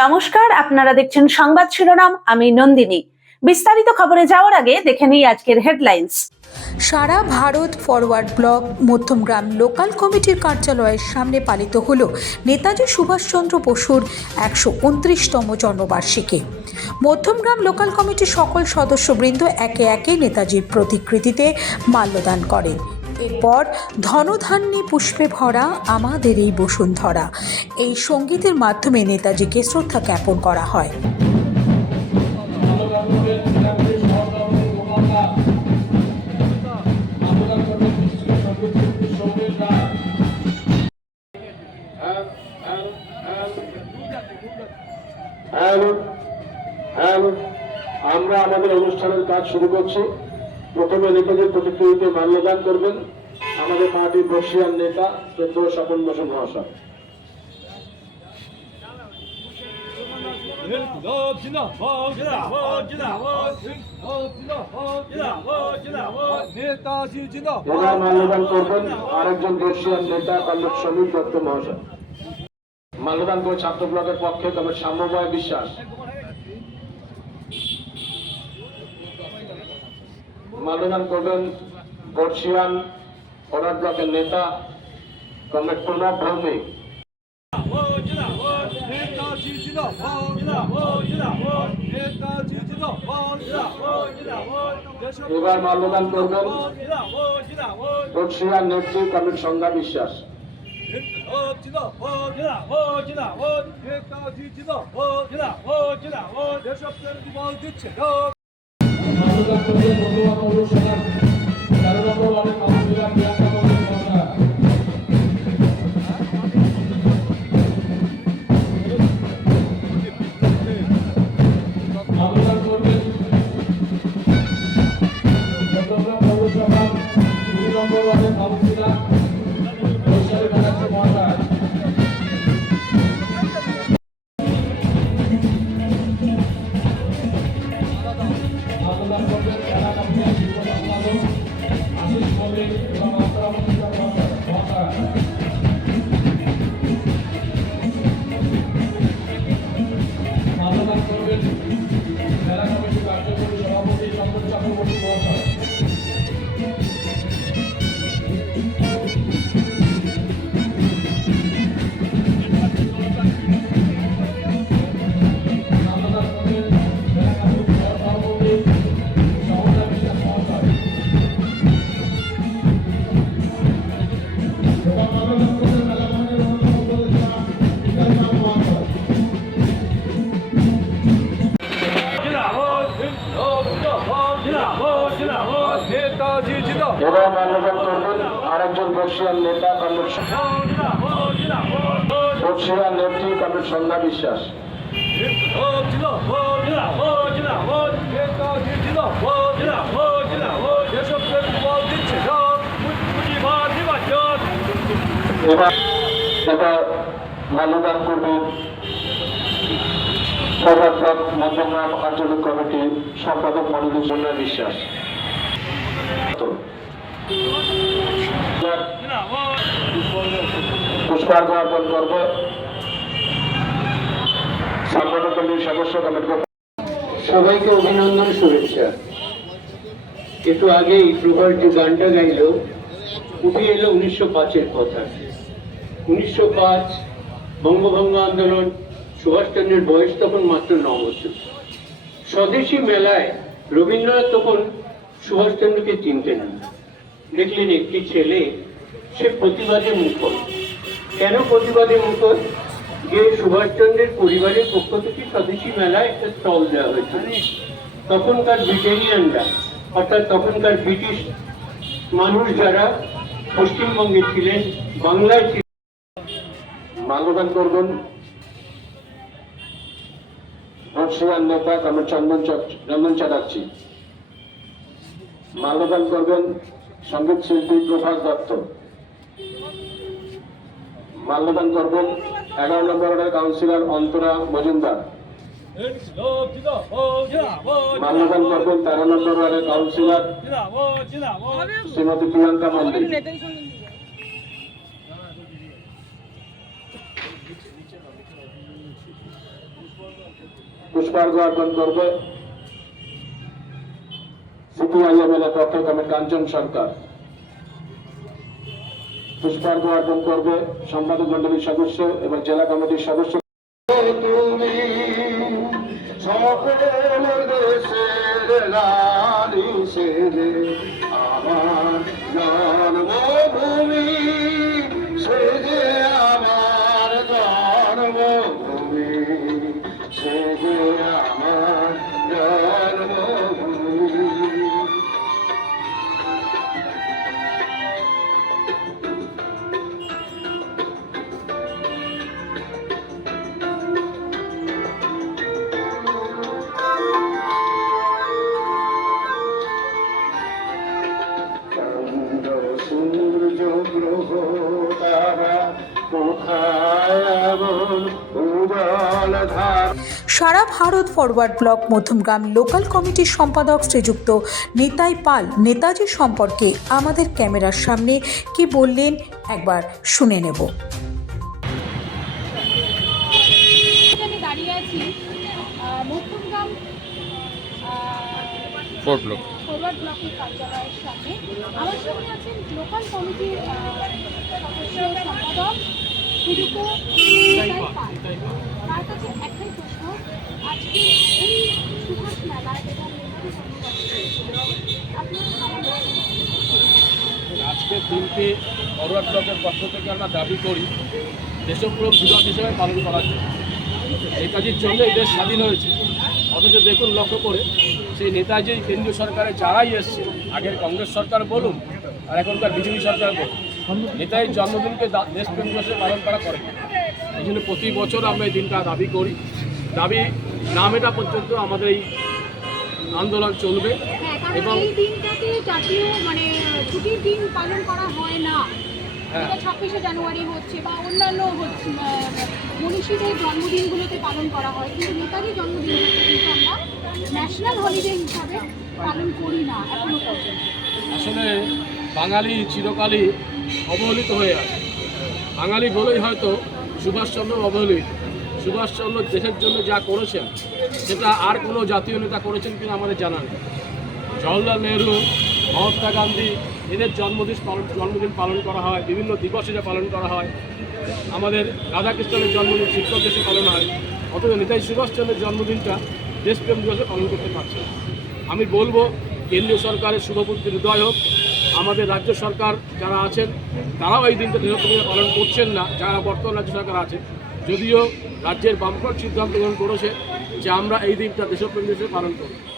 নমস্কার, আপনারা দেখছেন সংবাদ শিরোনাম, আমি নন্দিনী। বিস্তারিত খবরে যাওয়ার আগে দেখে নিই আজকের হেডলাইন্স। সারা Bharat forward bloc, Madhyamgram local কমিটির কার্যালয়ের সামনে পালিত হল নেতাজি সুভাষচন্দ্র বসুর একশো উনত্রিশতম জন্মবার্ষিকী। মধ্যমগ্রাম লোকাল কমিটির সকল সদস্যবৃন্দ একে একে নেতাজির প্রতিকৃতিতে মাল্যদান করেন। এরপর ধনধান্যে পুষ্পে ভরা আমাদের এই বসুন্ধরা এই সঙ্গীতের মাধ্যমে নেতাজিকে শ্রদ্ধা জ্ঞাপন করা হয় আমরা আমাদের অনুষ্ঠানের কাজ শুরু করছি প্রথমে নেতাজির প্রতিক্রিয়াতে মাল্যদান করবেন আমাদের পার্টির বর্ষিয়ান নেতা শ্রদ্ধ স্বপন বসু মহাশয়। মাল্যদান করবেন আরেকজন বর্ষিয়ান নেতা কল্লোক সমীর দত্ত মহাশয়। মাল্যদান করে ছাত্র ব্লকের পক্ষে তবে সাম্যময় বিশ্বাস। মাল্যদান করবেন বর্ষিয়ান ফরওয়ার্ড ব্লকের নেতা কমরেড প্রণব ভৌমিক। এবার মাল্যদান করবেন বর্ষিয়ান নেত্রী কমরেড সন্ধ্যা বিশ্বাস। জিন্দাবাদ জিন্দাবাদ নেতাজি জিন্দাবাদ জিন্দাবাদ এবার করবেন আরেকজন বর্ষিয়ান নেতা কমরেড নেত্রী কমরেড সন্ধ্যা বিশ্বাস। এবার করবেন মধ্যগ্রাম আঞ্চলিক কমিটির সম্পাদক মনোজ বিশ্বাস। সবাইকে অভিনন্দন, শুভেচ্ছা। একটু আগেই যে গানটা গাইল, উঠে এলো উনিশশো পাঁচের কথা। উনিশশো পাঁচ বঙ্গভঙ্গ আন্দোলন, সুভাষচন্দ্রের বয়স তখন মাত্র ন বছর। স্বদেশী মেলায় রবীন্দ্রনাথ তখন সুভাষচন্দ্রকে চিনতেন না। দেখলেন একটি ছেলে, সে প্রতিবাদে মুখর। কেন প্রতিবাদে মুখর? যে সুভাষচন্দ্রের পরিবারের পক্ষ থেকে স্বদেশী মেলায় একটা স্টল দেওয়া হয়েছিল। তখনকার ব্রিটেনিয়ানরা, অর্থাৎ তখনকার ব্রিটিশ মানুষ যারা পশ্চিমবঙ্গে ছিলেন, বাংলায় ছিলেন। মাল্যদান করবেন। বর্ষিয়ান নেতা কমরেড চন্দন চন্দন চ্যাটার্জি। মাল্যদান করবেন। সংগীত শিল্পী প্রভাস দত্ত। মাল্যদান করবেন এগারো নম্বর ওয়ার্ডের কাউন্সিলর অন্তরা মজুমদার। মাল্যদান করবেন তেরো নম্বর ওয়ার্ডের কাউন্সিলর শ্রীমতী প্রিয়াঙ্কা মন্দির পুষ্পার্ঘ অর্পণ করবে। সিপিআইএম এর তথ্য কমিটি কাঞ্চন সরকার। পুষ্পার্ঘ অর্পণ করবে সম্পাদক মন্ডলীর সদস্য এবং জেলা কমিটির সদস্য। তুমি দেশের সারা Bharat forward bloc Madhyamgram local কমিটির সম্পাদক শ্রীযুক্ত নিতাই পাল নেতাজি সম্পর্কে আমাদের ক্যামেরার সামনে কি বললেন একবার শুনে নেব। দাঁড়িয়ে আছি মধ্যমগ্রাম ফোর ব্লক ফরওয়ার্ড ব্লকের কার্যালয়ের সামনে। আমার সামনে আছেন লোকাল কমিটির সদস্য সম্পাদক তার কাছে একটাই প্রশ্ন আজকে এই সুভাষ মেলা এবং ফরওয়ার্ড ব্লকের পক্ষ থেকে আমরা দাবি করি দেশপ্রেম দিবস হিসেবে পালন করার জন্য নেতাজির জন্য এই দেশ স্বাধীন হয়েছে। অথচ দেখুন লক্ষ্য করে সেই নেতাজি কেন্দ্রীয় সরকারে যারাই এসছে আগের কংগ্রেস সরকার বলুন আর এখনকার বিজেপি সরকার বলুন নেতাজির জন্মদিনকে দেশপ্রেম দিবসে পালন করা করে। এই জন্য প্রতি বছর আমরা এই দিনটা দাবি করি। দাবি না মেটা পর্যন্ত আমাদের এই আন্দোলন চলবে হ্যাঁ এবং জাতীয় মানে ছুটির দিন পালন করা হয় না। হ্যাঁ। ছাব্বিশে জানুয়ারি হচ্ছে বা অন্যান্য হচ্ছে আহ, মনীষীদের জন্মদিনগুলোতে পালন করা হয়। কিন্তু নেতাজি জন্মদিনগুলোতে কিন্তু আমরা ন্যাশনাল হলিডে হিসাবে পালন করি না এখনও পর্যন্ত। আসলে বাঙালি চিরকালই অবহেলিত হয়ে আছে। বাঙালি বলেই হয়তো সুভাষচন্দ্র অবহেলিত। সুভাষচন্দ্র দেশের জন্য যা করেছেন, সেটা আর কোনো জাতীয় নেতা করেছেন কিনা আমাদের জানা নেই। জওয়াহরলাল নেহরু, মহাত্মা গান্ধী, এদের জন্মদিন পালন জন্মদিন পালন করা হয়, বিভিন্ন দিবস এটা পালন করা হয়। আমাদের রাধাকৃষ্ণের জন্মদিন শিক্ষক দেশে পালন হয়, অথচ নেতাজি সুভাষচন্দ্রের জন্মদিনটা দেশপ্রেম দিবসে পালন করতে পারছে আমি বলব কেন্দ্রীয় সরকারের শুভবুদ্ধি হৃদয় হোক, আমাদের রাজ্য সরকার যারা আছেন, তারাও এই দিনটা দিবস পালন করছেন না, যারা বর্তমান রাজ্য সরকার আছে যদিও রাজ্যের বামফ্রন্ট সিদ্ধান্ত গ্রহণ করেছে যে আমরা এই দিনটা দেশপ্রেম দেশে পালন করব।